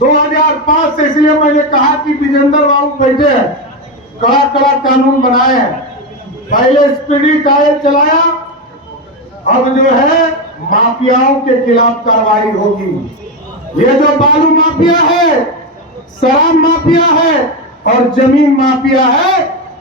2005 से, इसलिए मैंने कहा कि विजेंद्र बाबू बैठे हैं, कड़ा कड़ा कानून बनाए हैं। पहले स्पीडी ट्रायल चलाया, अब जो है माफियाओं के खिलाफ कार्रवाई होगी। ये जो बालू माफिया है, शराब माफिया है और जमीन माफिया है,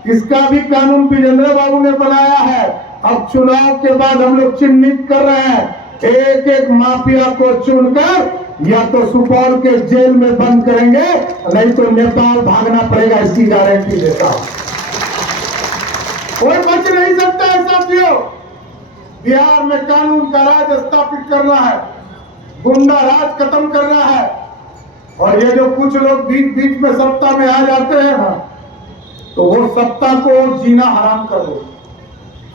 इसका भी कानून विजेंद्र बाबू ने बनाया है। अब चुनाव के बाद हम लोग चिन्हित कर रहे हैं, एक एक माफिया को चुनकर या तो सुपौल के जेल में बंद करेंगे, नहीं तो नेपाल भागना पड़ेगा, इसकी गारंटी देता हूं। कोई बच नहीं सकता है साथियों। बिहार में कानून का राज स्थापित करना है, गुंडा राज खत्म करना है। और ये जो कुछ लोग बीच बीच में सत्ता में आ जाते हैं ना, तो वो सत्ता को जीना हराम कर दो।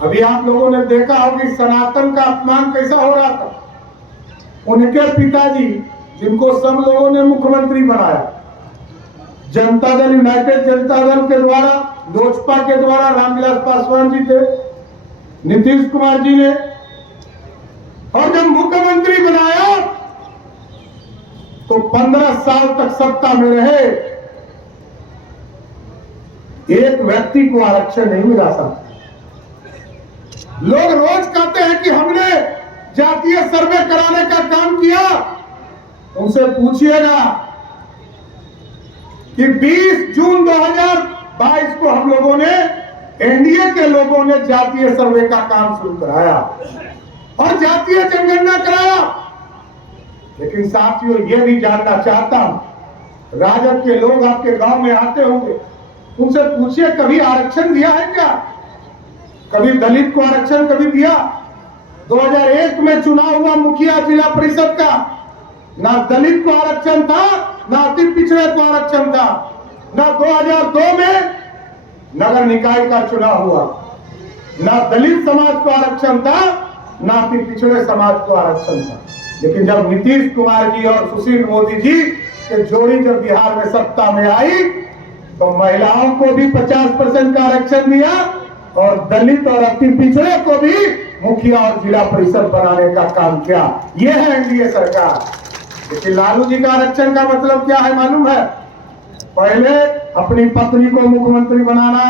अभी आप लोगों ने देखा होगा सनातन का अपमान कैसा हो रहा था। उनके पिताजी, जिनको सब लोगों ने मुख्यमंत्री बनाया, जनता दल, यूनाइटेड जनता दल के द्वारा, लोजपा के द्वारा रामविलास पासवान जी थे, नीतीश कुमार जी ने, और जब मुख्यमंत्री बनाया तो 15 साल तक सत्ता में रहे, एक व्यक्ति को आरक्षण नहीं मिला था। लोग रोज कहते हैं कि हमने जातीय सर्वे कराने का काम किया। उनसे पूछिएगा कि 20 जून 2022 को हम लोगों ने, एनडीए के लोगों ने जातीय सर्वे का काम शुरू कराया और जातीय जनगणना कराया। लेकिन साथियों, ये भी जानना चाहता हूं, राजद के लोग आपके गांव में आते होंगे, उनसे पूछिए कभी आरक्षण दिया है क्या? कभी दलित को आरक्षण कभी दिया? 2001 में चुनाव हुआ मुखिया जिला परिषद का, ना दलित को आरक्षण था, ना अति पिछड़े को आरक्षण था। ना 2002 में नगर निकाय का चुनाव हुआ, ना दलित समाज को आरक्षण था, ना अति पिछड़े समाज को आरक्षण था। लेकिन जब नीतीश कुमार जी और सुशील मोदी जी के जोड़ी जब बिहार में सत्ता में आई, तो महिलाओं को भी 50% का आरक्षण दिया और दलित और अति पिछड़े को भी मुखिया और जिला परिषद बनाने का काम किया। यह है एनडीए सरकार। लेकिन लालू जी का आरक्षण का मतलब क्या है मालूम है? पहले अपनी पत्नी को मुख्यमंत्री बनाना,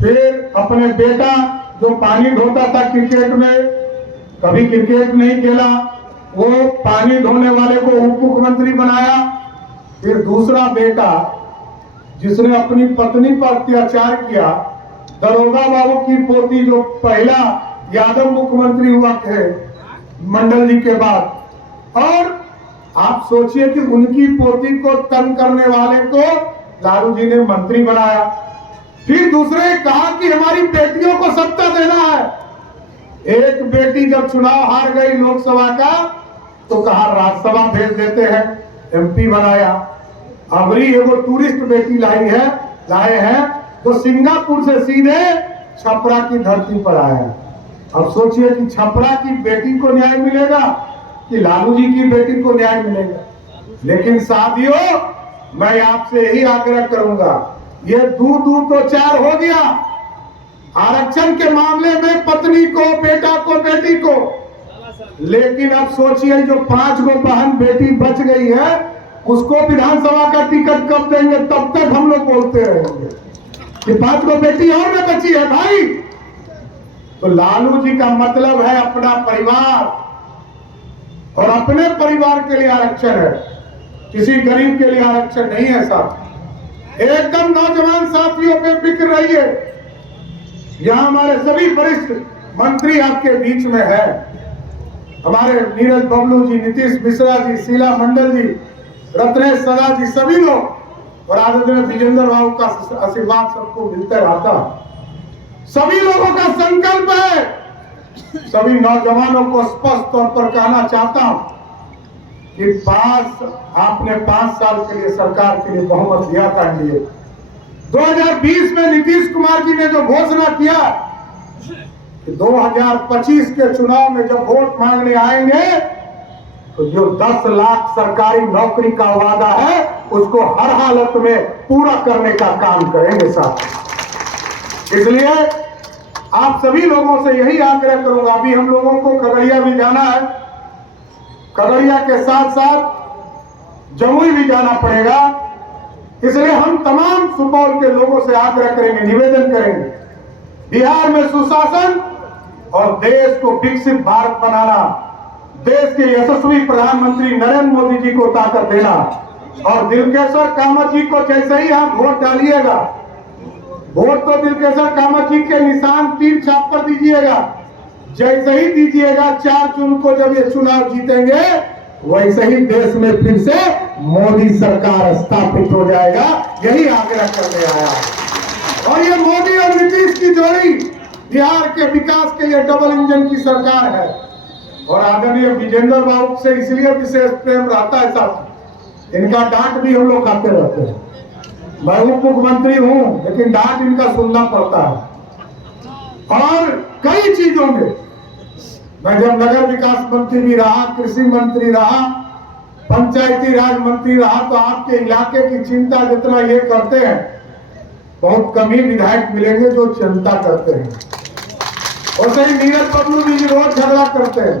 फिर अपने बेटा जो पानी ढोता था क्रिकेट में, कभी क्रिकेट नहीं खेला, वो पानी ढोने वाले को उप मुख्यमंत्री बनाया। फिर दूसरा बेटा जिसने अपनी पत्नी पर अत्याचार किया, दरोगा बाबू की पोती, जो पहला यादव मुख्यमंत्री हुआ थे मंडल जी के बाद, और आप सोचिए कि उनकी पोती को तंग करने वाले को लालू जी ने मंत्री बनाया। फिर दूसरे कहा कि हमारी बेटियों को सत्ता देना है। एक बेटी जब चुनाव हार गई लोकसभा का, तो कहा राज्यसभा भेज देते हैं, एमपी बनाया। अबरी एगो टूरिस्ट बेटी लाए हैं तो सिंगापुर से सीधे छपरा की धरती पर आया। अब सोचिए कि छपरा की बेटी को न्याय मिलेगा कि लालू जी की बेटी को न्याय मिलेगा। लेकिन साथियों, मैं आपसे यही आग्रह करूंगा, ये दूर तो 4 हो गया। आरक्षण के मामले में पत्नी को, बेटा को, बेटी को, लेकिन अब सोचिए जो 5 गो बहन बेटी बच गई है, उसको विधानसभा का टिकट कब देंगे? तब तक हम लोग बोलते रहेंगे कि 5 गो बेटी और में बची है भाई। तो लालू जी का मतलब है अपना परिवार, और अपने परिवार के लिए आरक्षण है, किसी गरीब के लिए आरक्षण नहीं है। साथ एकदम नौजवान साथियों पे फिक्र रहिए। यहाँ हमारे सभी वरिष्ठ मंत्री आपके बीच में है, हमारे नीरज बबलू जी, नीतीश मिश्रा जी, शीला मंडल जी, रत्नेश सदा जी, सभी लोग, और आदरणीय विजेंद्र बाबू का आशीर्वाद सबको मिलता रहता। सभी लोगों का संकल्प है, सभी नौजवानों को स्पष्ट तौर पर कहना चाहता हूं कि आपने 5 साल के लिए सरकार के लिए बहुमत दिया था। एनडीए 2020 में नीतीश कुमार जी ने जो घोषणा किया कि 2025 के चुनाव में जब वोट मांगने आएंगे तो जो 10 लाख सरकारी नौकरी का वादा है उसको हर हालत में पूरा करने का काम करेंगे साथ। इसलिए आप सभी लोगों से यही आग्रह करूंगा, अभी हम लोगों को खगड़िया भी जाना है। खगड़िया के साथ साथ जमुई भी जाना पड़ेगा। इसलिए हम तमाम सुपौल के लोगों से आग्रह करेंगे, निवेदन करेंगे, बिहार में सुशासन और देश को विकसित भारत बनाना, देश के यशस्वी प्रधानमंत्री नरेंद्र मोदी जी को ताकत देना। और दिलकेश्वर कामत जी को जैसे ही आप वोट डालिएगा, वोट तो दिलकेश्वर कामत जी के निशान तीर छाप पर दीजिएगा। जैसे ही दीजिएगा 4 जून को जब ये चुनाव जीतेंगे, वैसे ही देश में फिर से मोदी सरकार स्थापित हो जाएगा। यही आग्रह करने आया है। और ये मोदी और नीतीश की जोड़ी बिहार के विकास के लिए डबल इंजन की सरकार है। और आदरणीय विजेंद्र बाबू से इसलिए विशेष प्रेम रहता है साहब, इनका डांट भी हम लोग खाते रहते हैं। मैं उप मुख्यमंत्री हूं, लेकिन डांट इनका सुनना पड़ता है। और कई चीजों में मैं जब नगर विकास मंत्री भी रहा, कृषि मंत्री रहा, पंचायती राज मंत्री रहा, तो आपके इलाके की चिंता जितना ये करते हैं, बहुत कम ही विधायक मिलेंगे जो चिंता करते हैं। और सही नीरज बबलू जी रोज झगड़ा करते हैं।